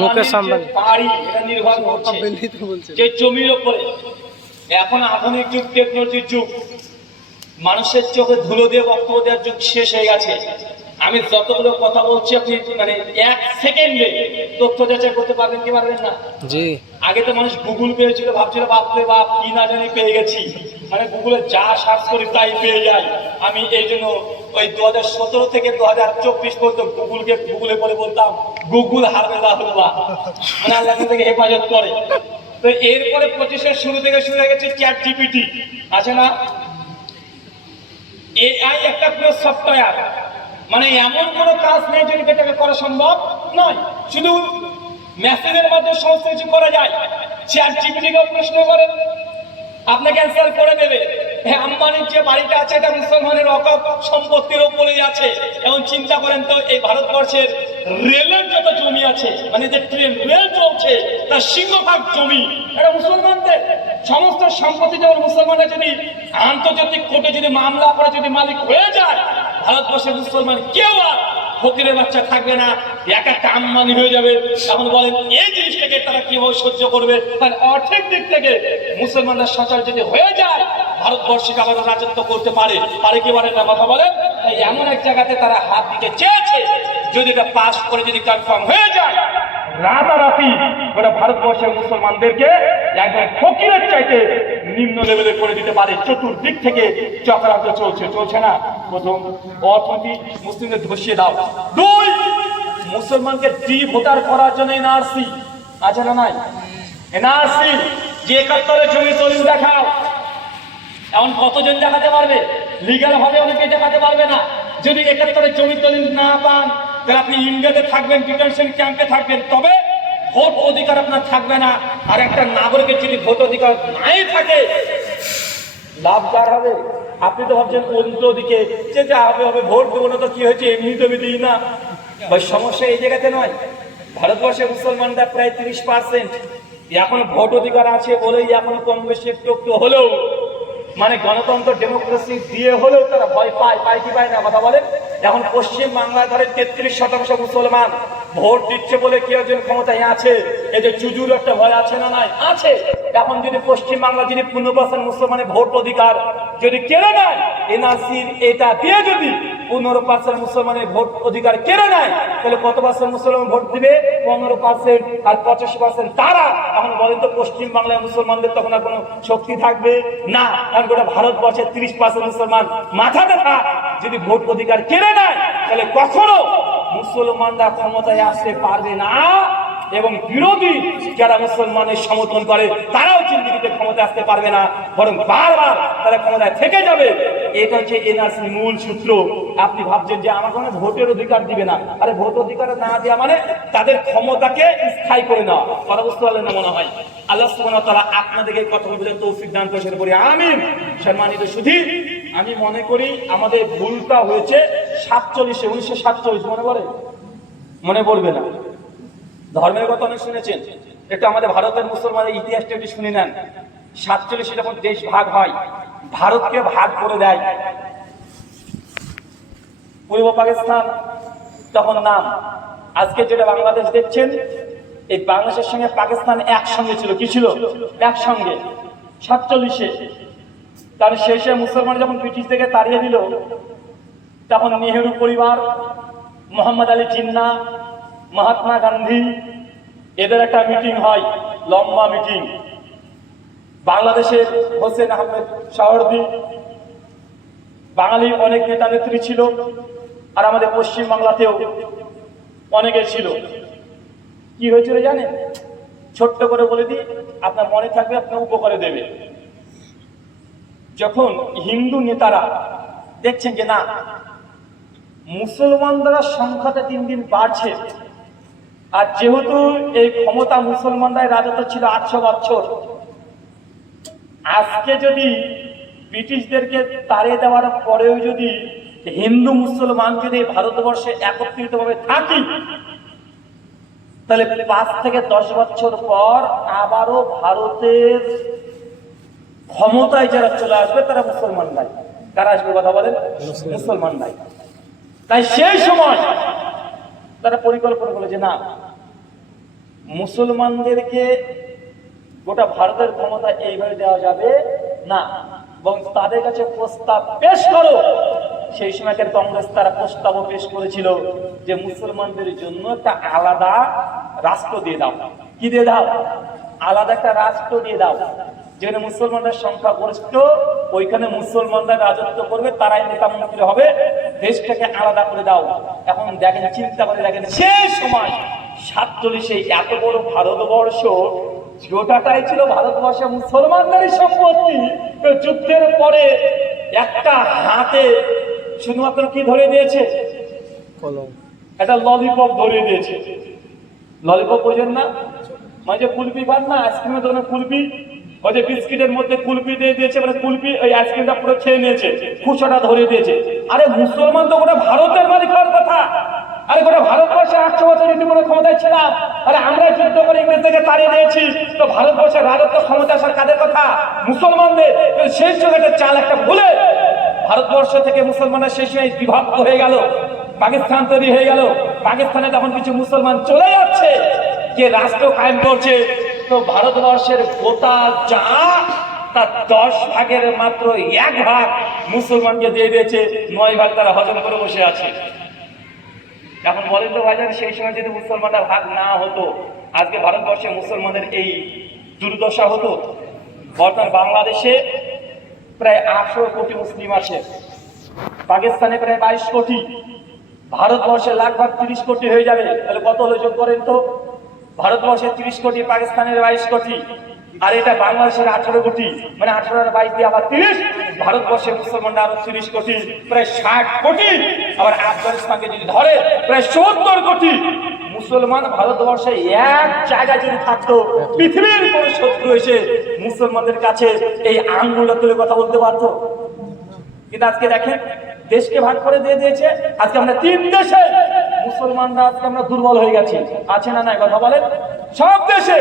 মুকেশ আম্বানি বাড়ি এটা নির্ভর করছে যে জমির উপরে। এখন আধুনিক যুগ, টেকনোলজির যুগ, মানুষের চোখে ধুলো দিয়ে বক্তব্য দেওয়ার যুগ শেষ হয়ে গেছে। আমি যতগুলো কথা বলছি আপনি মানে 1 সেকেন্ডে তথ্য যাচাই করতে পারবেন কি পারবেন না? জি। আগে তো মানুষ গুগল পেয়েছিল, ভাবছিল বাপরে বাপ কি না জানি পেয়ে গেছি, মানে গুগলে যা সার্চ করি তাই পেয়ে যাই। আমি এই জন্য ওই 2017 থেকে 2024 পর্যন্ত গুগলে বলে বলতাম গুগল হাফেজাহুল্লাহ, মানে আল্লাহ থেকে হেফাজত করে। তো এরপরে 25-এর শুরু থেকে শুরু হয়ে গেছে চ্যাট জিপিটি, আছে না? এআই একটা পুরো সফটওয়্যার, মানে এমন কোনো কাজ নেই যদি এটাকে করা সম্ভব নয়। শুধু মেসেজের মাধ্যমে সমস্ত কিছু করা যায়। চ্যাট জিপিটিকে প্রশ্ন করেন, আপনাকে অ্যান্সার করে দেবে। হ্যাঁ, আম্বানির যে বাড়িটা আছে এটা মুসলমানের অকাপ সম্পত্তির ওপরেই আছে। এবং চিন্তা করেন তো, এই ভারতবর্ষের রেলের যত জমি আছে, মানে যে ট্রেন রেল চলছে তার সিংহভাগ জমি এটা মুসলমানদের। সমস্ত সম্পত্তি যেমন মুসলমানরা যদি আন্তর্জাতিক কোর্টে যদি মামলা করে যদি মালিক হয়ে যায়, ভারতবর্ষের মুসলমান কেউ আর ফকিরের বাচ্চা থাকবে না, এক একটা আম্বানি হয়ে যাবে। এখন বলেন এই জিনিসটাকে তারা কিভাবে সহ্য করবে? কারণ অর্থের দিক থেকে মুসলমানরা সচল যদি হয়ে যায়, ভারতবর্ষে আবার রাজত্ব করতে পারে কি পারে না? কথা বলেন। এমন এক জায়গাতে তারা হাত দিতে চেয়েছে, যদি এটা পাস করে যদি কনফার্ম হয়ে যায়, রাতারাতি ওরা ভারতবর্ষের মুসলমানদেরকে একদম ফকিরের চাইতে নিম্ন লেভেলে করে দিতে পারে। চতুর্দিক থেকে চক্রান্ত চলছে না? প্রথম, অর্থনীতি মুসলিমদের ধসিয়ে দাও। 2, মুসলমানকে ভোটার করার জন্য এনআরসি আছে না নাই? এনআরসি যে 71 জমি দলিল দেখাও, এখন কতজন দেখাতে পারবে? লিগ্যাল ভাবে অনেকে দেখাতে পারবে না। যদি 71 জমি দলিল না পান, তাহলে আপনি ইন্ডিয়াতে থাকবেন, ডিটেনশন ক্যাম্পে থাকবেন, তবে ভোট অধিকার আপনার থাকবে না। আর একটা নাগরিকের যদি ভোট অধিকার নাই থাকে, লাভ কার হবে? আপনি তো ভাবছেন অন্য দিকে যে যা হবে ভোট দেবো না, তো কি হয়েছে, এমনি তো দিই না। ভাই, সমস্যা এই জায়গাতে নয়। ভারতবর্ষের মুসলমানরা প্রায় 30%, এখন ভোট অধিকার আছে বলেই এখন কম বেশি একটু হলেও, মানে গণতন্ত্র ডেমোক্রেসি দিয়ে হলেও তারা ভয় পায় কি পায় না? কথা বলেন। এখন পশ্চিম বাংলায় ধরে 33% মুসলমান ভোট দিচ্ছে বলে কি একজন ক্ষমতায় আছে, এই যে চুজুর একটা ভয় আছে না নাই? আছে। এখন যদি পশ্চিম বাংলা যদি 15% মুসলমানের ভোট অধিকার যদি কেড়ে নেয়, এনআরসির এটা দিয়ে যদি 15% মুসলমানের ভোট অধিকার কেড়ে নেয়, তাহলে কত পার্সেন্ট মুসলমান ভোট দিবে? 15%। আর 85% তারা। এখন বলেন তো, পশ্চিম বাংলায় মুসলমানদের তখন আর কোনো শক্তি থাকবে না? কারণ গোটা ভারতবর্ষের 30% মুসলমান মাথা ব্যথা যদি ভোট অধিকার কেড়ে নেয়, তাহলে কখনো মুসলমানরা ক্ষমতায় আসতে পারবে না। এবং বিরোধী যারা মুসলমানের সমর্থন করে তারাও চিন্তিত ক্ষমতায় আসতে পারবে না, বরং বারবার তারা ক্ষমতায় থেকে যাবে। এটা হচ্ছে এনআরসির মূল সূত্র। আপনি ভাবছেন যে আমার কোনো ভোটের অধিকার দিবে না, আরে ভোট অধিকার না দেওয়া মানে তাদের ক্ষমতাকে স্থায়ী করে নেওয়া। কথা বুঝতে পারলেন না মনে হয়? আল্লাহ সুবহানাহু ওয়া তাআলা আপনাদেরকে কথা বলে তৌফিক দান করেছেন, বলি আমিন। সম্মানিত সুধী, আমি মনে করি আমাদের ভুলটা হয়েছে 1947 মনে পড়বে না? ধর্মের কথা অনেক শুনেছেন, একটু আমাদের ভারতের মুসলমানের ইতিহাসটা একটু শুনে নেন। 47 যখন দেশ ভাগ হয়, ভারতকে ভাগ করে দেয়, পূর্ব পাকিস্তান তখন নাম। আজকে যেটা বাংলাদেশ দেখছেন, এই বাংলাদেশের সঙ্গে পাকিস্তান একসঙ্গে ছিল। কি ছিল? একসঙ্গে। 47-এ তার শেষে মুসলমান যখন ব্রিটিশ থেকে তাড়িয়ে দিল, তখন নেহেরু পরিবার, মোহাম্মদ আলী জিন্না, মহাত্মা গান্ধী, এদের একটা মিটিং হয়, লম্বা মিটিং। বাংলাদেশের হোসেন আহমেদ শাহরদি, বাঙালির অনেক নেতা নেত্রী ছিল, আর আমাদের পশ্চিম বাংলাতেও অনেকে ছিল। কি হয়েছিল জানেন? ছোট্ট করে বলে দিই, আপনার মনে থাকবে, আপনার উপকারে দেবে। যখন হিন্দু নেতারা দেখছেন যে না, মুসলমানরা সংখ্যাটা দিন দিন বাড়ছে, আর যেহেতু এই ক্ষমতা মুসলমানরাই রাজত্ব ছিল 800 বছর, আজকে যদি ব্রিটিশদেরকে তাড়িয়ে দেওয়ার পরেও যদি হিন্দু মুসলমান যদি ভারতবর্ষে একত্রিত ভাবে থাকি, তাহলে 5 থেকে 10 বছর পর আবারও ভারতের ক্ষমতায় যারা চলে আসবে তারা মুসলমান নাই। কারা আসবে? কথা বলেন। মুসলমান নাই। তাই সেই সময় তারা পরিকল্পনা করলো যে না, মুসলমানদেরকে গোটা ভারতের ক্ষমতা এইভাবে দেওয়া যাবে না, এবং তাদের কাছে প্রস্তাব পেশ করো। সেই সময়কার কংগ্রেস তারা প্রস্তাবও পেশ করেছিল যে মুসলমানদের জন্য একটা আলাদা রাষ্ট্র দিয়ে দাও। কি দিয়ে দাও? আলাদা একটা রাষ্ট্র দিয়ে দাও, যেখানে মুসলমানদের সংখ্যা গরিষ্ঠ, ওইখানে মুসলমানরা রাজত্ব করবে, তারাই নেতা মন্ত্রী হবে, দেশটাকে আলাদা করে দাও। এখন দেখেন, চিন্তা করে দেখেন, সেই সময় 47-এ এত বড় ভারতবর্ষ, গোটাটাই ছিল ভারতবর্ষে মুসলমানদেরই সম্পত্তি। যুদ্ধের পরে একটা হাতে শুধুমাত্র কি ধরে দিয়েছে? কলম। একটা ললিপপ ধরে দিয়েছে। ললিপপ বোঝেন না? মানে যে কুলপি খান না, আইসক্রিমের দোকানে কুলপি, ওই যে বিস্কিটের মধ্যে কুলপি দিয়ে দিয়েছে, মানে কুলপি ওই আইসক্রিমটা পুরো খেয়ে নিয়েছে, খুচাটা ধরে দিয়েছে। আরে মুসলমান তো গোটা ভারতের মালিক হওয়ার কথা। আরে গোটা ভারতবর্ষে 800 বছর ইতিমধ্যে ক্ষমতায় ছিলাম। আরে আমরা যুদ্ধ করে ইংরেজ থেকে তাড়িয়ে দিয়েছি, তো ভারতবর্ষের রাজত্ব ক্ষমতা আসার কাদের কথা? মুসলমানদের। সেই জায়গাটা চাল একটা ভুলে ভারতবর্ষ থেকে মুসলমানরা সেই সময় বিভক্ত হয়ে গেল, পাকিস্তান তৈরি হয়ে গেল। পাকিস্তানে তখন কিছু মুসলমান চলে যাচ্ছে, যে রাষ্ট্র কায়েম করছে, তো ভারতবর্ষের গোটা যা তার 10 ভাগের মাত্র 1 ভাগ মুসলমানকে দিয়ে দিয়েছে, 9 ভাগ তারা হজম করে বসে আছে। এখন বলেন তো ভাইজান, সেই সময় যদি মুসলমানরা ভাগ না হতো, আজকে ভারতবর্ষে মুসলমানদের এই দুর্দশা হতো? বর্তমান বাংলাদেশে প্রায় 18 কোটি মুসলিম আছে, পাকিস্তানে প্রায় 22 কোটি, ভারতবর্ষে লাখ 30 কোটি হয়ে যাবে। তাহলে কত হলো যোগ করেন তো? ভারতবর্ষে 30 কোটি, পাকিস্তানের 22 কোটি, আর এটা বাংলাদেশের 18 কোটি, মানে 18 আর 22 দিয়ে আবার 30, ভারতবর্ষে মুসলমানরা আরো 30 কোটি, প্রায় 60 কোটি। আবার আফগানিস্তানকে যদি ধরে প্রায় 70 কোটি মুসলমান ভারতবর্ষে এক জায়গায় যদি থাকতো, পৃথিবীর কোন শত্রু এসে মুসলমানদের কাছে এই আঙ্গুলটা তুলে কথা বলতে পারতো? কিন্তু আজকে দেখেন, দেশকে ভাগ করে দিয়ে দিয়েছে। আজকে আমরা 3 দেশে মুসলমানরা আজকে আমরা দুর্বল হয়ে গেছি, আছে না নাই কথা বলেন? সব দেশে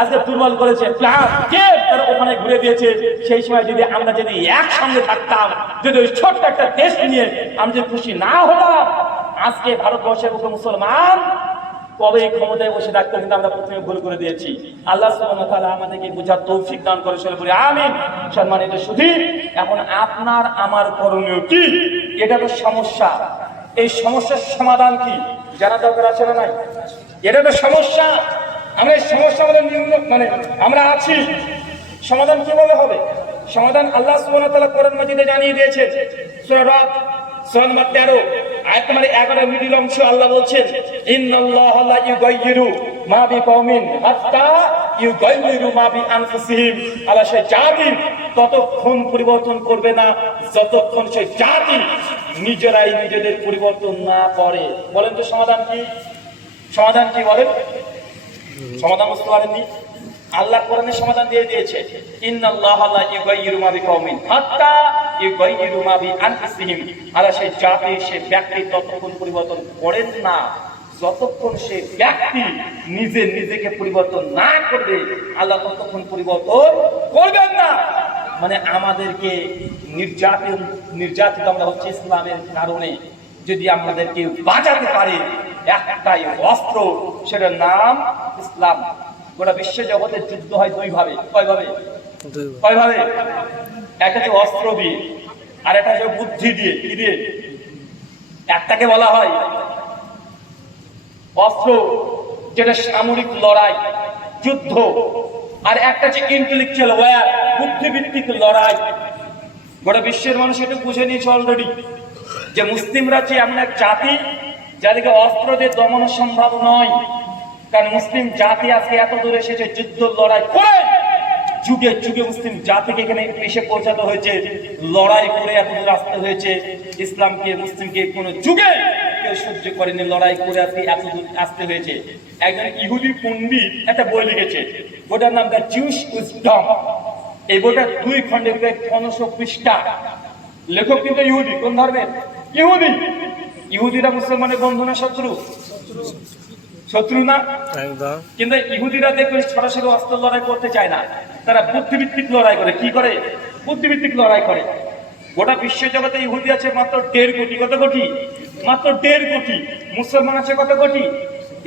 আজকে দুর্বল করেছে, তারা ওখানে ঘুরে দিয়েছে। সেই সময় যদি আমরা যদি একসঙ্গে থাকতাম, যদি ওই ছোট্ট একটা দেশ নিয়ে আমরা যদি খুশি না হতাম, আজকে ভারতবর্ষের বুকে মুসলমান কবে ক্ষমতায় বসে থাকতো? কিন্তু আমরা প্রথমে ভুল করে দিয়েছি। আল্লাহ সুবহানাহু ওয়া তাআলা আমাদেরকে বোঝার তৌফিক দান করে, সবাই বলি আমিন। সম্মানিত সুধী, এখন আপনার আমার করণীয় কি? এটা তো সমস্যা। এই সমস্যার সমাধান কি জানা দরকার আছে না নাই? এটা তো সমস্যা। আমরা এই সমস্যা আমাদের মানে আমরা আছি, সমাধান কিভাবে হবে? সমাধান আল্লাহ সুবহানাহু ওয়া তাআলা কোরআন মাজিদে জানিয়ে দিয়েছেন। সূরা রাদ সূরা নম্বর 13 আয়াত নম্বর 11 মিডিল অংশ আল্লাহ বলছেন, ইন্নাল্লাহা লা ইউগাইয়িরু মা বিকওমিন হাত্তা ইউগাইয়িরু মা বিআনফুসিহিম। আল্লাহ সেই জাতি ততক্ষণ পরিবর্তন করবে না যতক্ষণ সেই জাতি নিজেরাই নিজেদের পরিবর্তন না করে। বলেন তো সমাধান কি? সমাধান কি বলেন? সমাধান বুঝতে পারেননি? আল্লাহ কোরআনে সমাধান দিয়ে দিয়েছে, ইন্নাল্লাহা লা ইউগাইয়িরু মা বিকওমিন হাত্তা ইউগাইয়িরু মা বিআনফুসিহিম। আল্লাহ সেই জাতি, সেই ব্যক্তি ততক্ষণ পরিবর্তন করেন না যতক্ষণ সেই ব্যক্তি নিজেকে পরিবর্তন না করবে, আল্লাহ ততক্ষণ পরিবর্তন করবেন না। মানে আমাদেরকে নির্যাতিত আমরা হচ্ছে ইসলামের কারণে। যদি আমাদেরকে বাঁচাতে পারে একটাই অস্ত্র, সেটার নাম ইসলাম। গোটা বিশ্ব জগতের যুদ্ধ হয় 2 ভাবে। কয় ভাবে? একটা হচ্ছে অস্ত্র দিয়ে, আর একটা হচ্ছে বুদ্ধি দিয়ে। কি দিয়ে? একটাকে বলা হয় অস্ত্র, যেটা সামরিক লড়াই, যুদ্ধ, আর একটা হচ্ছে ইন্টেলেকচুয়াল ওয়্যার, বুদ্ধিভিত্তিক লড়াই। গোটা বিশ্বের মানুষ এটা বুঝে নিয়েছে অলরেডি, যে মুসলিমরা যে এমন এক জাতি যাদেরকে অস্ত্র দিয়ে দমন সম্ভব নয়। কারণ মুসলিম জাতি আজকে এত দূরে এসেছে যুদ্ধ লড়াই করে, যুগে যুগে মুসলিম জাতিকে এখানে এসে পৌঁছাতে হয়েছে, লড়াই করে এত দূর আসতে হয়েছে। ইসলামকে, মুসলিমকে কোনো যুগে কেউ সহ্য করেনি, লড়াই করে আজকে এত দূর আসতে হয়েছে। একজন ইহুদি পণ্ডিত একটা বই লিখেছে, বইটার নাম দ্য জিউস উইজডম। এই বইটা 2 খণ্ডে প্রায় 1500 পৃষ্ঠা। লেখক কিন্তু ইহুদি। কোন ধর্মের? ইহুদি। ইহুদিরা মুসলমানের বন্ধু না শত্রু? শত্রু না? কিন্তু ইহুদিরা দেখবে সরাসরি অস্ত্র লড়াই করতে চায় না, তারা বুদ্ধিভিত্তিক লড়াই করে। কি করে? বুদ্ধিভিত্তিক লড়াই করে। গোটা বিশ্ব জগতে ইহুদি আছে মাত্র 1.5 কোটি। কত কোটি? মাত্র 1.5 কোটি। মুসলমান আছে কত কোটি?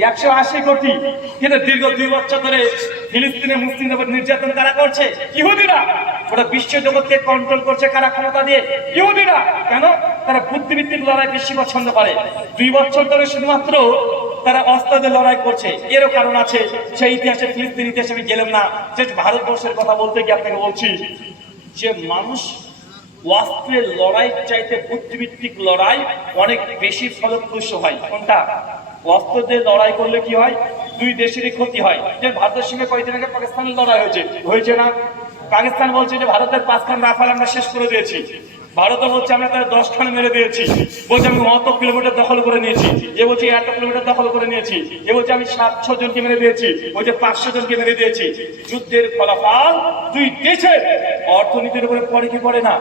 180 কোটি। কিন্তু দীর্ঘ 2 বছর ধরে ফিলিস্তিনে মুসলিমদের উপর নির্যাতন কারা করছে? ইহুদিরা। ওরা বিশ্ব জগৎকে কন্ট্রোল করছে কারা? ক্ষমতা দিয়ে ইহুদিরা। কেন? তারা বুদ্ধিভিত্তিক লড়াই বেশি পছন্দ করে। 2 বছর ধরে শুধুমাত্র তারা অস্ত্রদের লড়াই করছে। এরও কারণ আছে, সেই ইতিহাসে, ফিলিস্তিন ইতিহাসে আমি গেলাম না। যে ভারতবর্ষের কথা বলতে গিয়ে আপনাকে বলছি যে মানুষ অস্ত্রের লড়াই চাইতে বুদ্ধিভিত্তিক লড়াই অনেক বেশি ফলপ্রসূ হয়। কোনটা? অস্ত্র দিয়ে লড়াই করলে কি হয়? 2 দেশেরই ক্ষতি হয়। যে ভারতের সঙ্গে কয়েকদিন আগে পাকিস্তানের লড়াই হয়েছে না? পাকিস্তান বলছে যে ভারতের 5 খান রাফাল আমরা শেষ করে দিয়েছি। ভারত বলছে আমরা তার 10 খান মেরে দিয়েছি। বলছে আমি অত কিলোমিটার দখল করে নিয়েছি। এ বলছে এত কিলোমিটার দখল করে নিয়েছি। এ বলছে আমি 700 জনকে মেরে দিয়েছি। বলছে 500 জনকে মেরে দিয়েছি। যুদ্ধের ফলাফল 2 দেশের অর্থনীতির উপরে পড়ে কি পড়ে না?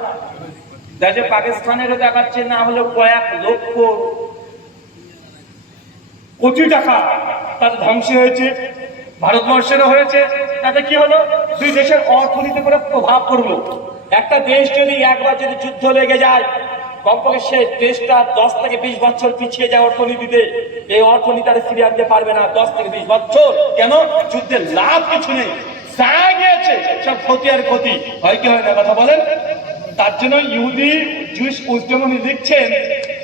দেখে পাকিস্তানেরও দেখাচ্ছে না হলেও কয়েক লক্ষ কোটি টাকা তার ধ্বংস হয়েছে, ভারতবর্ষেরও হয়েছে। তাতে কি হলো? 2 দেশের অর্থনীতির উপরে প্রভাব পড়লো। একটা দেশ যদি একবার যদি যুদ্ধ লেগে যায়, কমপক্ষে সে দেশটা 10 থেকে 20 বছর পিছিয়ে যায় অর্থনীতিতে। এই অর্থনীতি আর ফিরে আনতে পারবে না 10 থেকে 20 বছর। কেন? যুদ্ধের লাভ কিছু নেই, যা গিয়েছে সব ক্ষতি আর ক্ষতি। হয় কি হয় না কথা বলেন? তার জন্য ইহুদি জুইশ উদ্যমী লিখছেন,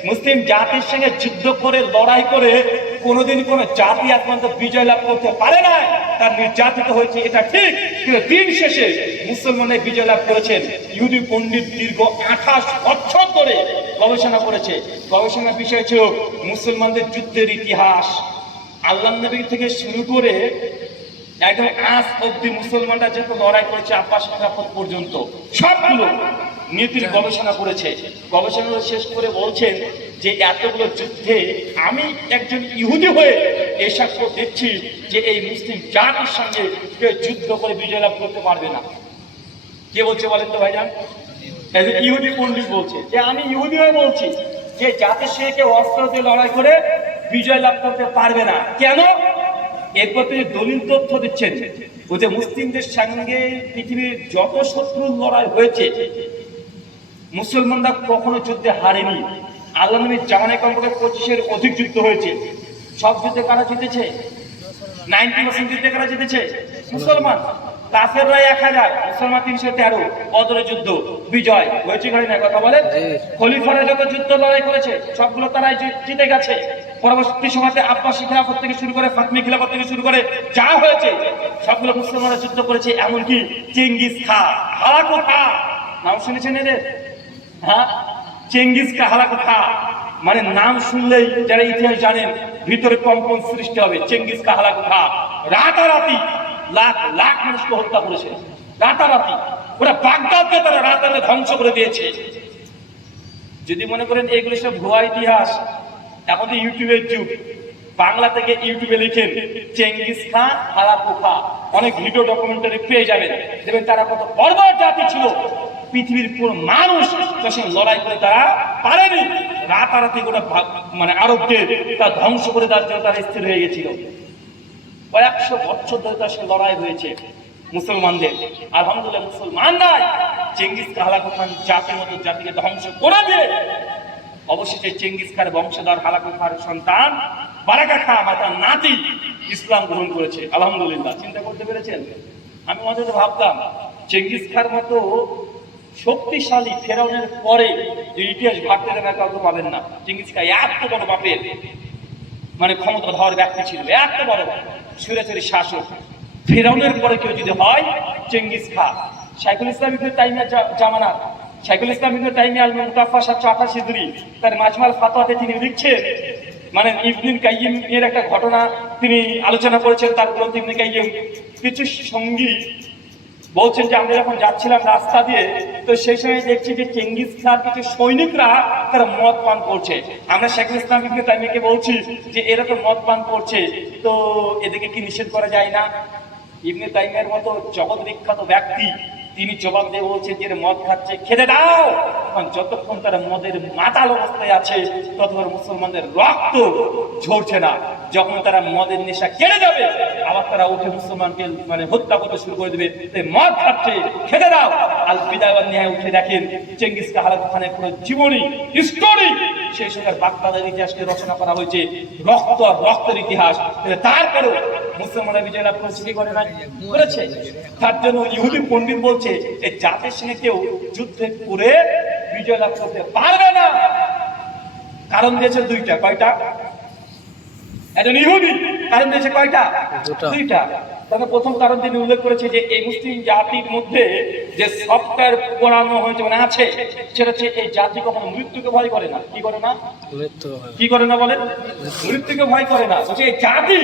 মুসলিম জাতির সঙ্গে যুদ্ধ করে লড়াই করে কোনোদিন কোন জাতি একমাত্র বিজয় লাভ করতে পারে না। তার নির্যাতিত হয়েছে, এটা ঠিক, কিন্তু দিন শেষে মুসলমানের বিজয় লাভ করেছেন। ইহুদি পণ্ডিত দীর্ঘ 28 বছর ধরে গবেষণা করেছে। গবেষণার বিষয় ছিল মুসলমানদের যুদ্ধের ইতিহাস, আল্লাহ নবী থেকে শুরু করে একদম আজ অব্দি মুসলমানরা যত লড়াই করেছে আব্বাস খেলাফত পর্যন্ত সবগুলো নীতির গবেষণা করেছে। গবেষণা শেষ করে বলছেন যে এতগুলো যুদ্ধে আমি একজন ইহুদি হয়ে এই সাক্ষ্য দিচ্ছি যে এই মুসলিম জাতির সঙ্গে কেউ যুদ্ধ করে বিজয় লাভ করতে পারবে না। কে বলছে বলেন তো ভাইজান? ইহুদি পণ্ডিত বলছে যে আমি ইহুদি হয়ে বলছি যে জাতির সঙ্গে কেউ অস্ত্র দিয়ে লড়াই করে বিজয় লাভ করতে পারবে না। কেন? এরপর তিনি দলিল তথ্য দিচ্ছেন যে মুসলিমদের সঙ্গে পৃথিবীর যত শত্রুর লড়াই হয়েছে মুসলমানরা কখনো যুদ্ধে হারেনি। আল্লাহ নবীর জামানায় কমপক্ষে 25-এর অধিক যুদ্ধ হয়েছে। সব যুদ্ধে কারা জিতেছে? 90% যুদ্ধে কারা জিতেছে? মুসলমান। কাফেররা 1000, মুসলমান 313। বদরের যুদ্ধ বিজয় হয়েছে ঘরে না কথা বলেন? খলিফারা যত যুদ্ধ লড়াই করেছে সবগুলো তারাই জিতে গেছে। পরবর্তী সময়তে আব্বাসী খিলাফত থেকে শুরু করে ফাতমি খিলাফত থেকে শুরু করে যা হয়েছে সবগুলো মুসলমানরা যুদ্ধ করেছে। এমনকি চেঙ্গিস খাঁ, হালাকু খাঁ, নাম শুনেছেন এদের? হ্যাঁ, চেঙ্গিস খাঁ, হালাকু খাঁ, মানে নাম শুনলেই যারা ইতিহাস জানেন ভিতরে কম্পন সৃষ্টি হবে। চেঙ্গিস খাঁ, হালাকু খাঁ রাতারাতি লাখ লাখ মানুষকে হত্যা করেছে। রাতারাতি ওরা বাগদাদকে তারা রাতারাতি ধ্বংস করে দিয়েছে। যদি মনে করেন এগুলো সব ভুয়া ইতিহাস, এখন তো ইউটিউবের যুগ, বাংলা থেকে ইউটিউবে লিখেন চেঙ্গিস খাঁ, হালাকু খাঁ, অনেক ভিডিও ডকুমেন্টারি পেয়ে যাবেন। দেখবেন তারা কত বর্বর জাতি ছিল। পৃথিবীর কোন মানুষ তার সঙ্গে লড়াই করে তারা পারেনি। রাতারাতি গোটা মানে আরবকে তা ধ্বংস করে দেওয়ার জন্য তারা স্থির হয়ে গেছিল। 100 বছর ধরে তার সঙ্গে লড়াই হয়েছে মুসলমানদের। আলহামদুলিল্লাহ মুসলমানরাই চেঙ্গিস খাঁ, হালাকু খান জাতির মতো জাতিকে ধ্বংস করে দিয়ে অবশেষে চেঙ্গিস খাঁর বংশধর হালাকু খাঁর সন্তান বারাকা খাঁ বা তার নাতি ইসলাম গ্রহণ করেছে। আলহামদুলিল্লাহ। চিন্তা করতে পেরেছেন? আমি মাঝে ভাবতাম চেঙ্গিস খাঁর মতো শক্তিশালী ফেরাউনের পরে যে ইতিহাস ভাবতে দেবে কাউকে পাবেন না। চেঙ্গিস খাঁ এত বড় বাপের মানে ক্ষমতাধর ব্যক্তি ছিল, এত বড় স্বৈরাচারী শাসক। ফেরাউনের পরে কেউ যদি হয় চেঙ্গিস খাঁ। শাইখুল ইসলাম ইবনে তাইমিয়া জামানার শাইখুল ইসলাম ইবনে তাইমিয়া আল মুতাফা 728 হিজরি তার মাজমাল ফাতোয়াতে তিনি লিখছেন, মানে ইবনে কাইয়িম এর একটা ঘটনা তিনি আলোচনা করেছেন তার গ্রন্থ ইবনে কাইয়িম। কিছু সঙ্গী বলছেন যে আমরা যখন যাচ্ছিলাম রাস্তা দিয়ে, তো সেই সময় দেখছি যে চেঙ্গিস খাঁর কিছু সৈনিকরা তারা মদ পান করছে। আমরা শাইখুল ইসলাম ইবনে তাইমিয়াকে বলছি যে এরা তো মদ পান করছে, তো এদেরকে কি নিষেধ করা যায় না? ইবনে তাইমিয়ার মতো জগৎ বিখ্যাত ব্যক্তি তিনি জবাব দিয়ে বলছে যে মদ খাচ্ছে খেতে দাও। যতক্ষণ তারা মদের মাতাল অবস্থায় আছে ততক্ষণ মুসলমানদের রক্ত ঝরছে না। যখন তারা মদের নেশা কেড়ে যাবে আবার তারা উঠে মুসলমানকে হত্যা করতে শুরু করে দেবে। মদ খাচ্ছে খেতে দাও। আল বিদায় ওয়ান নিহায়া উঠে দেখেন চেঙ্গিস খানের পুরো জীবনী স্টোরি, সেই সময় বাগদাদের ইতিহাসকে রচনা করা হয়েছে, রক্ত আর রক্তের ইতিহাস। তারপরেও মুসলমানরা বিজয় লাভ করেছে কি করে না করেছে। তার জন্য ইহুদি পণ্ডিত বলছে এই জাতির সঙ্গে কেউ যুদ্ধে করে বিজয় লাভ করতে পারবে না। কারণ দিয়েছে দুইটা। কয়টা? একজন ইহুদি কারণ দিয়েছে কয়টা? দুইটা। তাহলে প্রথম কারণ তিনি উল্লেখ করেছে যে এই মুসলিম জাতির মধ্যে যে সফটওয়্যার পড়ানো হয়েছে আছে সেটা হচ্ছে এই জাতি কখনো মৃত্যুকে ভয় করে না। কি করে না? কি করে না বলেন? মৃত্যুকে ভয় করে না। বলছে এই জাতি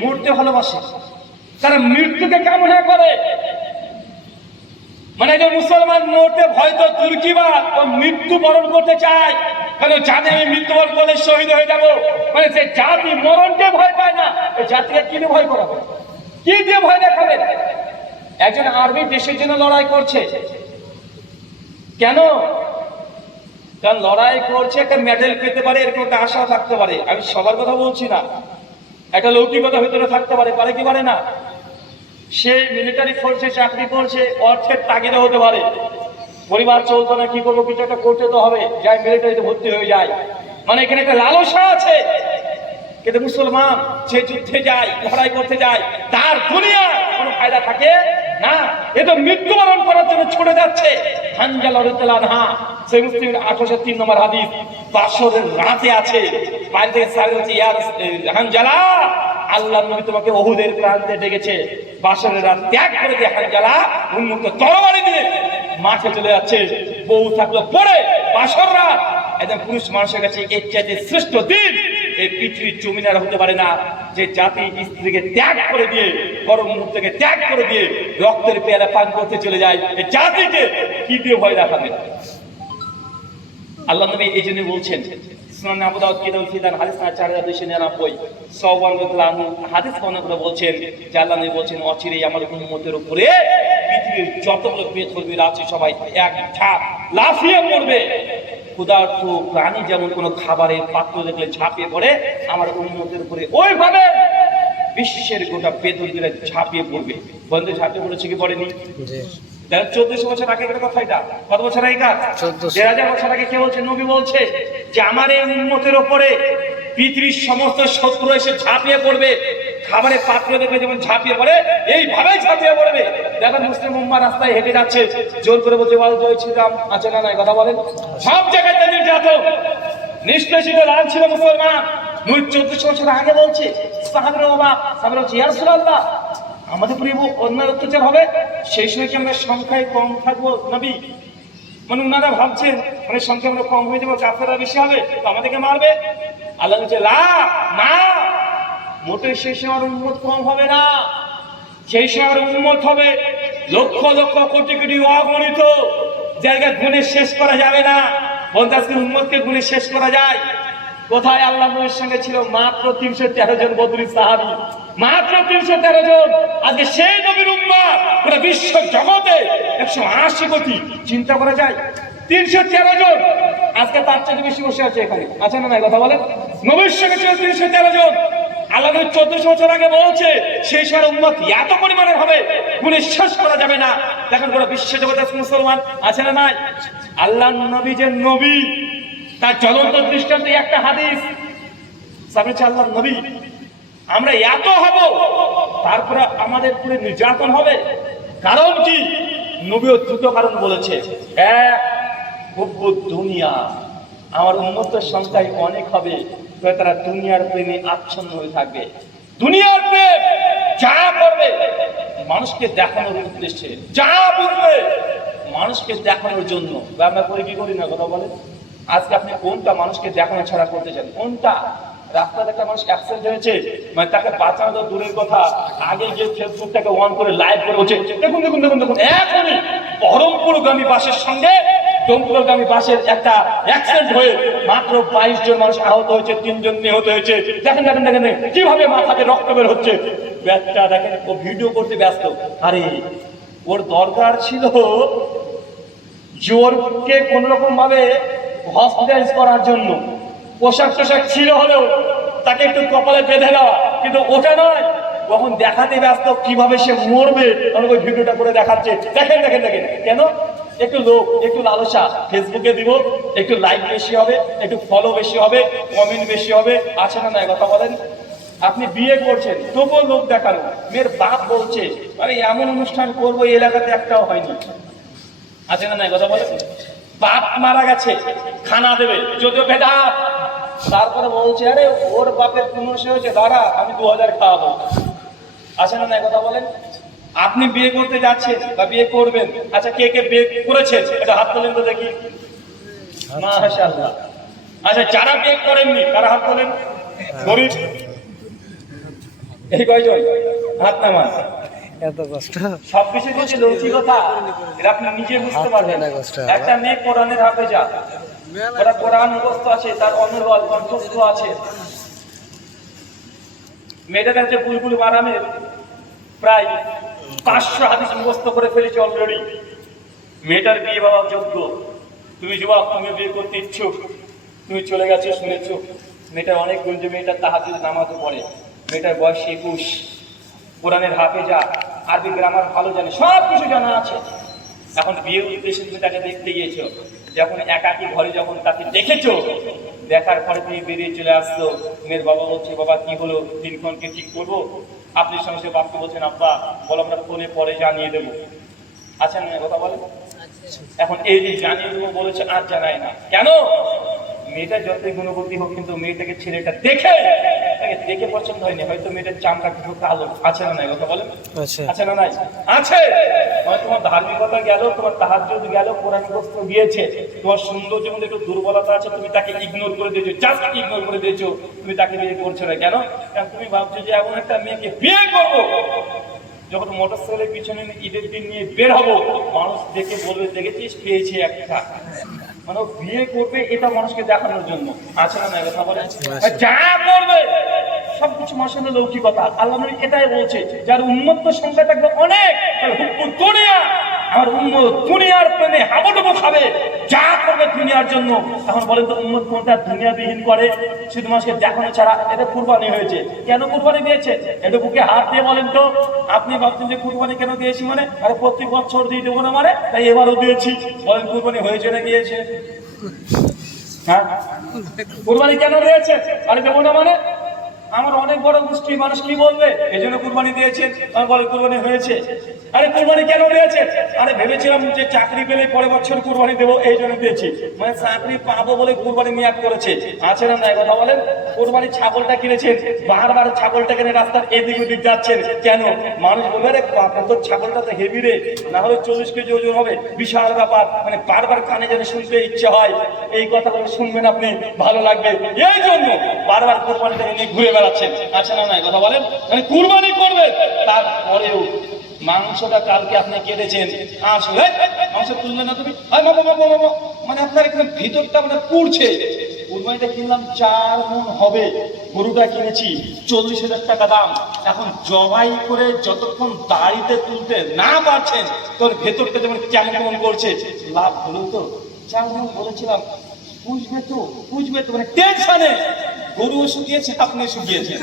মরতে ভালোবাসে, তারা মৃত্যুকে কামনা করে। যে মুসলমান মরতে ভয় তো তুর্কি বা মৃত্যু বরণ করতে চায়, কারণ জানে আমি মৃত্যুবরণ করলে শহীদ হয়ে যাবো। সে জাতি মরণকে ভয় পায় না। ওই জাতিকে কি দিয়ে ভয় করাবে? কি দিয়ে ভয় দেখাবে? একজন আর্মি দেশের জন্য লড়াই করছে কেন? কারণ লড়াই করছে একটা মেডেল পেতে পারে, এরকম একটা আশা থাকতে পারে। আমি সবার কথা বলছি না, একটা লৌকিকতা ভিতরে থাকতে পারে। পারে কি পারে না? সে মিলিটারি ফোর্সে চাকরি করছে, অর্থের তাগিদে হতে পারে। পরিবার চলতো না, কি করবো, কিছু একটা করতে তো হবে, যাই মিলিটারিতে ভর্তি হয়ে যায়। এখানে একটা লালসা আছে। কিন্তু মুসলমান সে যুদ্ধে যায়, লড়াই করতে যায়, তার দুনিয়া কোনো ফায়দা থাকে না। এ তো মৃত্যুবরণ করার জন্য ছুটে যাচ্ছে। হানজালা রাদিয়াল্লাহু আনহা, সেই মুসলিম 803 নম্বর হাদিস, বাসরের রাতে আছে। বাইরে থেকে সাহাবী বলছে, ইয়া হানজালা, আল্লাহর নবী তোমাকে উহুদের প্রান্তে ডেকেছে। বাসরের রাত ত্যাগ করে দিয়ে হানজালা উন্মুক্ত তরবারি দিয়ে মাঠে চলে যাচ্ছে। বউ থাকলো পড়ে। বাসর রাত একজন পুরুষ মানুষের কাছে এর চাইতে শ্রেষ্ঠ দিন এই পৃথিবীর জমিনার হতে পারে না, যে জাতি স্ত্রীকে ত্যাগ করে দিয়ে, গরম মুহূর্তকে ত্যাগ করে দিয়ে রক্তের পেয়ালা পান করতে চলে যায়। এই জাতিকে কি দিয়ে ভয় দেখাবে? আল্লাহ নবী এই জন্য বলছেন, সুনান আবু দাউদ কিতাবুল ফিতান হাদিস 4299, সাওবান রাদিয়াল্লাহু আনহু হাদিস বর্ণনা করে বলছেন যে আল্লাহ নবী বলছেন, অচিরেই আমার উম্মতের উপরে পৃথিবীর যতগুলো বেধর্মীর আছে সবাই এক ঝাঁপ লাফিয়ে পড়বে। ক্ষুধার্ত প্রাণী যেমন কোনো খাবারের পাত্র দেখলে ঝাঁপিয়ে পড়ে, আমার উম্মতের উপরে ওইভাবে বিশ্বের গোটা বেধর্মীরা ঝাঁপিয়ে পড়বে। বন্ধু ঝাঁপিয়ে পড়েছে কি পড়েনি? 1400 বছর আগে কথা। এটা কত বছর আগে? 1000 বছর আগে। কে বলছে? নবী বলছে যে আমার এই উম্মতের উপরে পৃথিবীর সমস্ত শত্রু এসে ঝাঁপিয়ে পড়বে। খাবারের পাত্র দেখবে যেমন ঝাঁপিয়ে পড়ে, এইভাবে ঝাঁপিয়ে পড়বে। দেখেন মুসলিম উম্মাহ রাস্তায় হেঁটে যাচ্ছে, জোর করে বলছে জয় শ্রীরাম আছে না নাই? কথা বলেন। সব জায়গায় নির্যাতন, নিষ্পেষিত লাল ছিল মুসলমান। 1400 বছর আগে বলছে। সাহাবীরা অবাক, সাহাবীরা বলছে, ইয়া রাসূলুল্লাহ, আমাদের উপরে অন্যায় অত্যাচার হবে, সেই সময় কি আমরা সংখ্যায় কম থাকবো নবী? ওনারা ভাবছেন সংখ্যা আমরা কম হয়ে যাবো, কাফেররা বেশি হবে, তো আমাদেরকে মারবে। আল্লাহ বলছে, না, মোটেই সেই সময় উম্মত কম হবে না। সেই সময় উম্মত হবে লক্ষ লক্ষ কোটি কোটি অগণিত, জায়গায় গুণে শেষ করা যাবে না। বলতে আজকে উম্মতকে গুণে শেষ করা যায় কোথায়? আল্লাহ নবীর সঙ্গে ছিল মাত্র 313 জন বদরী সাহাবী, মাত্র 313 জন। আজকে সেই নবীর উম্মাহ পুরো বিশ্ব জগতে 180 কোটি। চিন্তা করা যায়? 313 জন। আজকে তার চেয়ে বেশি বসে আছে এখানে, আছে না নাই? কথা বলেন। নবীর সঙ্গে ছিল 313 জন। আল্লাহ নবী 1400 বছর আগে বলছে সেই সময় উম্মত এত পরিমাণের হবে, গুণে শেষ করা যাবে না। দেখেন পুরো বিশ্ব জগতে মুসলমান আছে না নাই? আল্লাহ নবী যে নবী, তার জ্বলন্ত দৃষ্টান্ত একটা হাদিস। আল্লাহ নবী, আমরা এত হব, তারপরে আমাদের পুরো নির্যাতন হবে। কারণ কি? নবীও দুটো কারণ বলেছে। এক, দুনিয়া, আমার উম্মতের সংখ্যায় অনেক হবে, তারা দুনিয়ার প্রেমে আচ্ছন্ন হয়ে থাকবে। দুনিয়ার প্রেম যা করবে মানুষকে দেখানোর উদ্দেশ্যে, যা বুঝবে মানুষকে দেখানোর জন্য। আমরা করি কি করি না? কথা বলে। আজকে আপনি কোনটা মানুষকে দেখানো ছাড়া করতে চান? কোনটা? রাস্তাতে একটা মানুষ অ্যাক্সিডেন্ট হয়েছে, তাকে বাঁচানো তো দূরের কথা, আগে গিয়ে ফেসবুকটাকে অন করে লাইভ করে বলছে, দেখুন দেখুন দেখুন দেখুন, এখনই বহরমপুরগামী বাসের সঙ্গে দমকলগামী বাসের একটা অ্যাক্সিডেন্ট হয়ে মাত্র 22 জন মানুষ আহত হয়েছে, 3 জন নিহত হয়েছে। দেখেন দেখেন দেখেন কিভাবে মাথাতে রক্ত বের হচ্ছে। ব্যাচটা দেখেন, ও ভিডিও করতে ব্যস্ত। আরে ওর দরকার ছিল জোরকে কোন রকম ভাবে হসপিটালাইজ করার জন্য পোশাক টোশাক ছিল হলেও তাকে একটু কপালে বেঁধে দেওয়া, কিন্তু ওটা নয়। কখন দেখাতে ব্যস্ত কিভাবে সে মরবে, ওই ভিডিওটা করে দেখাচ্ছে। দেখেন দেখেন দেখেন, কেন? একটু লোক, একটু লালসা, ফেসবুকে দিব, একটু লাইক বেশি হবে, একটু ফলো বেশি হবে, কমেন্ট বেশি হবে, আছে না? নাই কথা বলেন। আপনি বিয়ে করছেন তবুও লোক দেখানো। মেয়ের বাপ বলছে আরে এমন অনুষ্ঠান করবো এই এলাকাতে একটাও হয়নি, আছে না? নাই কথা বলেন। বাপ মারা গেছে, খানা দেবে, যদিও বেদাত, তারপরে বলছে আরে ওর বাপের 1500 হয়েছে, দাঁড়া আমি 2000 খাওয়াবো, আছে না? নাই কথা বলেন। আপনি বিয়ে করতে যাচ্ছেন বা বিয়ে করবেন, আচ্ছা কে কে বিয়ে করেছেন এটা হাত তোলেন তো দেখি। মাশাআল্লাহ। আচ্ছা যারা বিয়ে করেননি তারা হাত তোলেন। গরিব এই কয়জন হাত নামান। এত কষ্ট, সবকিছু যদি লৌকিকতা, এটা আপনি নিজে বুঝতে পারবেন। একটা মেয়ে কোরআনের হাফেজা, ওরা কোরআন মুখস্থ আছে, তার অনর্গল কণ্ঠস্থ আছে। মেয়েটার কাছে বুলবুল মারামে প্রায় 500 হাদিস মুখস্থ করে ফেলেছে অলরেডি। মেয়েটার বিয়ে বাবা যোগ্য। তুমি যুবক, তুমি বিয়ে করতে ইচ্ছুক, তুমি চলে গেছো শুনেছো। মেয়েটার অনেক গুণ, যে মেয়েটার তাহাজ্জুদ নামাজও পড়ে, মেয়েটার বয়স 21, কোরআনের হাফেজা, আরবি গ্রামার ভালো জানে, সব কিছু জানা আছে। এখন বিয়ের উদ্দেশ্যে তুমি তাকে দেখতে গিয়েছো, যখন একাকী ঘরে যখন তাকে দেখেছো, দেখার পরে তুমি বেরিয়ে চলে আসতো। মেয়ের বাবা বলছে বাবা কি হলো, দিনক্ষণকে ঠিক করবো। আপনি সঙ্গে বাপকে বলছেন আব্বা বলো আমরা ফোনে পরে জানিয়ে দেবো, আছেন না? কথা বলে। এখন এই যে জানিয়ে দেবো বলেছে, আর জানায় না কেন? মেয়েটা যতই গুণবতী হোক, কিন্তু মেয়েটাকে ছেলেটা দেখে তাকে দেখে পছন্দ হয়নি। হয়তো মেয়েটার চামড়া কিছু কালো, আছে না? নাই কথা বলেন, আছে না? নাই আছে। তোমার ধার্মিকতা গেল, তোমার তাহাজ্জুদ গেল, কোরআন মুখস্থ গিয়েছে, তোমার সৌন্দর্যের মধ্যে একটু দুর্বলতা আছে, তুমি তাকে ইগনোর করে দিয়েছো, জাস্ট ইগনোর করে দিয়েছো। তুমি তাকে বিয়ে করছো না কেন? কারণ তুমি ভাবছো যে এমন একটা মেয়েকে বিয়ে করবো, যখন মোটরসাইকেলের পিছনে ঈদের দিন নিয়ে বের হবো, মানুষ দেখে বলবে দেখেছিস পেয়েছে একটা, মানে বিয়ে করবে এটা মানুষকে দেখানোর জন্য, আছে না? নাই কথা বলে। যা করবে সবকিছু মানুষের লৌকিকতা। আল্লাহ নবী এটাই বলছে, যার উন্মত্ত সংখ্যা থাকবে অনেক, দুনিয়া আমার উম্মত দুনিয়ার প্রেমে হাবুডুবু খাবে, যা করবে দুনিয়ার জন্য। এখন বলেন তো উম্মত কোনটা দুনিয়াবিহীন করে? শুধু মানুষকে দেখানো ছাড়া। এটা কুরবানি হয়েছে, কেন কুরবানি দিয়েছে? এটা বুকে হাত দিয়ে বলেন তো। আপনি ভাবছেন যে কুরবানি কেন দিয়েছি, মানে আরে প্রত্যেক বছর দিয়ে দেবো না, মানে তাই এবারও দিয়েছি। বলেন কুরবানি হয়েছে না গিয়েছে? হ্যাঁ, কুরবানি কেন দিয়েছে? আরে দেবো না মানে আমার অনেক বড় মুশকিল, মানুষ কি বলবে, এই জন্য কুরবানি দিয়েছে। আমার বলে কুরবানি হয়েছে। আরে কুরবানি কেন দিয়েছে? আরে ভেবেছিলাম যে চাকরি পেলে পরের বছর কুরবানি দেবো, এই জন্য দিয়েছি। মানে চাকরি পাবো বলে কুরবানি নিয়াত করেছে, আছে না? নাই কথা বলেন। কুরবানি ছাগলটা কিনেছেন, বারবার ছাগলটা কিনে রাস্তার এদিক ওদিক যাচ্ছেন কেন? মানুষ বলবে আরে তোর ছাগলটা তো হেভি রে, না হলে 40 কেজি ওজন হবে, বিশাল ব্যাপার। মানে বারবার কানে যেন শুনতে ইচ্ছে হয়, এই কথাগুলো শুনবেন আপনি, ভালো লাগবে, এই জন্য বারবার কুরবানিটা নিয়ে ঘুরে বেড়াচ্ছেন, আছে না? নাই কথা বলেন। মানে কুরবানি করবেন, তারপরেও মাংসটা কালকে আপনি কেটেছেন, আসলে মাংস তুললেন না তুমি, মানে আপনার এখানে ভিতরটা মানে পুড়ছে। কুরবানিটা কিনলাম 4 মণ হবে, গরুটা কিনেছি 40,000 টাকা দাম। এখন জবাই করে যতক্ষণ দাড়িতে তুলতে না পারছেন, তোর ভেতরটা যেমন কেমন কেমন করছে। লাভ হলো তো? 4 মণ বলেছিলাম, বুঝবে তো বুঝবে তো, মানে টেনশনে গরুও শুকিয়েছে, আপনি শুকিয়েছেন,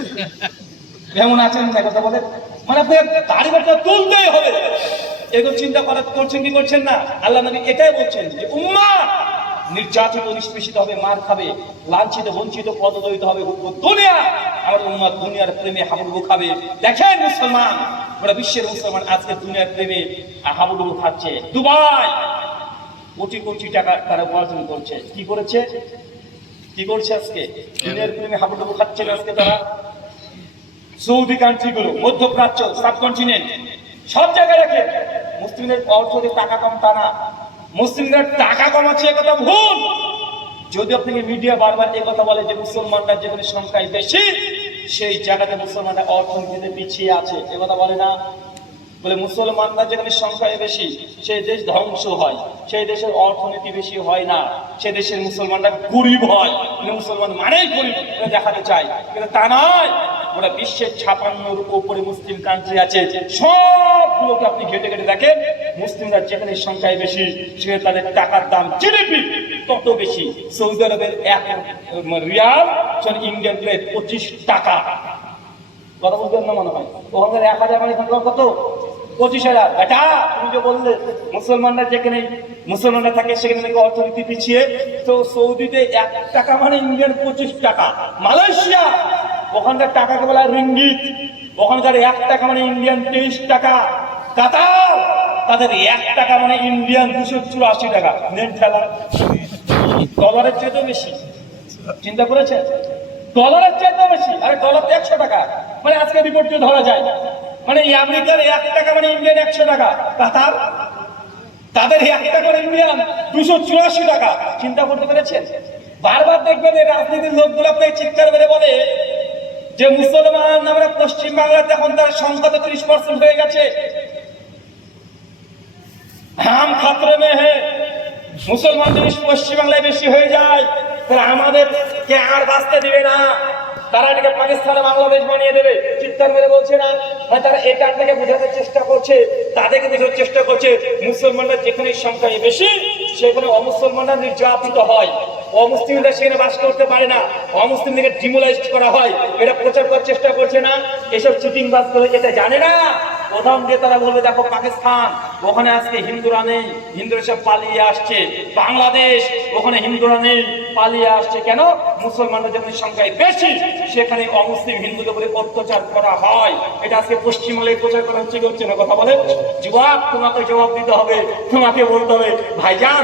কেমন আছেন? না কথা বলে। মানে আপনার দাড়ি বাটা তুলতেই হবে, এগুলো চিন্তা করছেন কি করছেন না? আল্লাহ নবী এটাই বলছেন যে উম্মাহ নির্যাতিত নিষ্পেষিত হবে, মার খাবে, লাঞ্ছিত বঞ্চিত পদদলিত হবে দুনিয়া। আমার উম্মাহ দুনিয়ার প্রেমে হাবুডুবু খাবে। দেখেন মুসলমান, গোটা বিশ্বের মুসলমান আজকে দুনিয়ার প্রেমে হাবুডুবু খাচ্ছে। দুবাই কোটি কোটি টাকা তারা উপার্জন করছে। কি করেছে? কি করছে আজকে? দুনিয়ার প্রেমে হাবুডুবু খাচ্ছে আজকে তারা। সৌদি কান্ট্রিগুলো, মধ্যপ্রাচ্য, সাবকন্টিনেন্ট, সব জায়গায় রাখে। মুসলিমদের অর্থে টাকা কম তা না, মুসলিমরা টাকা কমাচ্ছে, কথা ভুল। যদি আপনাকে মিডিয়া বারবার এই কথা বলে যে মুসলমানরা যেখানে সংখ্যায় বেশি, সেই জায়গাতে মুসলমানরা অর্থনীতিতে পিছিয়ে আছে, এ কথা বলে না। বলে মুসলমানরা যেখানে সংখ্যায় বেশি, সেই দেশ ধ্বংস হয়, সেই দেশের অর্থনীতি বেশি হয় না, সে দেশের মুসলমানরা গরিব হয়। মুসলমান মানেই গরিব দেখাতে চায়, কিন্তু তা নয়। ওরা বিশ্বের 56-র উপরে মুসলিম কান্ট্রি আছে, সব সবগুলোকে আপনি ঘেটে ঘেটে দেখেন, মুসলিমরা যেখানে সংখ্যায় বেশি সেখানে তাদের টাকার দাম জিডিপি তত বেশি। সৌদি আরবের এক রিয়াল ইন্ডিয়ান প্লেট 25 টাকা। কথা বুঝবেন না মনে হয়? ওখানকার 1000 মানে এখানকার কত? 25,000। বেটা তুমি যে বললে মুসলমানরা যেখানে মুসলমানরা থাকে সেখানে নাকি অর্থনীতি পিছিয়ে, তো সৌদিতে 1 টাকা মানে ইন্ডিয়ান 25 টাকা। মালয়েশিয়া ওখানকার টাকাকে বলা হয় রিঙ্গিত, ওখানকার 1 টাকা মানে ইন্ডিয়ান 23 টাকা। কাতার তাদের 1 টাকা মানে ইন্ডিয়ান 284 টাকা। নেন ঠেলা, ডলারের চেয়ে বেশি। চিন্তা করেছেন? ডলারের চাইতে বেশি। আরে ডলার তো 100 টাকা, মানে আজকে রিপোর্ট দিয়ে ধরা যায়। মানে এই আমেরিকার 1 টাকা মানে ইন্ডিয়ান 100 টাকা। কাতার তাদের 1 টাকা মানে ইন্ডিয়ান 284 টাকা। চিন্তা করতে পেরেছেন? বারবার দেখবেন এই রাজনীতির লোকগুলো আপনাকে চিৎকার করে বলে যে মুসলমান আমরা পশ্চিম বাংলাতে এখন তার সংখ্যা তো 30% হয়ে গেছে। হাম খাতরে মে হে, মুসলমান যদি পশ্চিম বাংলায় বেশি হয়ে যায় তাহলে আমাদেরকে আর বাঁচতে দিবে না, তারা এটাকে পাকিস্তানে বাংলাদেশ বানিয়ে দেবে। চিৎকার মেরে বলছে না? তারা এটা থেকে বোঝাতে চেষ্টা করছে, তাদেরকে বোঝানোর চেষ্টা করছে মুসলমানরা যেখানে সংখ্যায় বেশি সেখানে অমুসলমানরা নির্যাতিত হয়, অমুসলিমরা সেখানে বাস করতে পারে না, অমুসলিমদেরকে ডিমোলাইজড করা হয়। এটা প্রচার করার চেষ্টা করছে না? এসব চিটিং বাস করে এটা জানে না। প্রধান দিয়ে তারা বলবে দেখো পাকিস্তান ওখানে আজকে হিন্দুরা নেই, হিন্দুরা সব পালিয়ে আসছে। বাংলাদেশ ওখানে হিন্দুরা নেই, পালিয়ে আসছে কেন? মুসলমানরা যেখানে সংখ্যায় বেশি সেখানে অমুসলিম হিন্দুদের উপরে অত্যাচার করা হয়। এটা আজকে পশ্চিমবঙ্গে প্রচার করা হচ্ছে কি হচ্ছে না? কথা বলে যুবক, তোমাকে জবাব দিতে হবে, তোমাকে বলতে হবে ভাইজান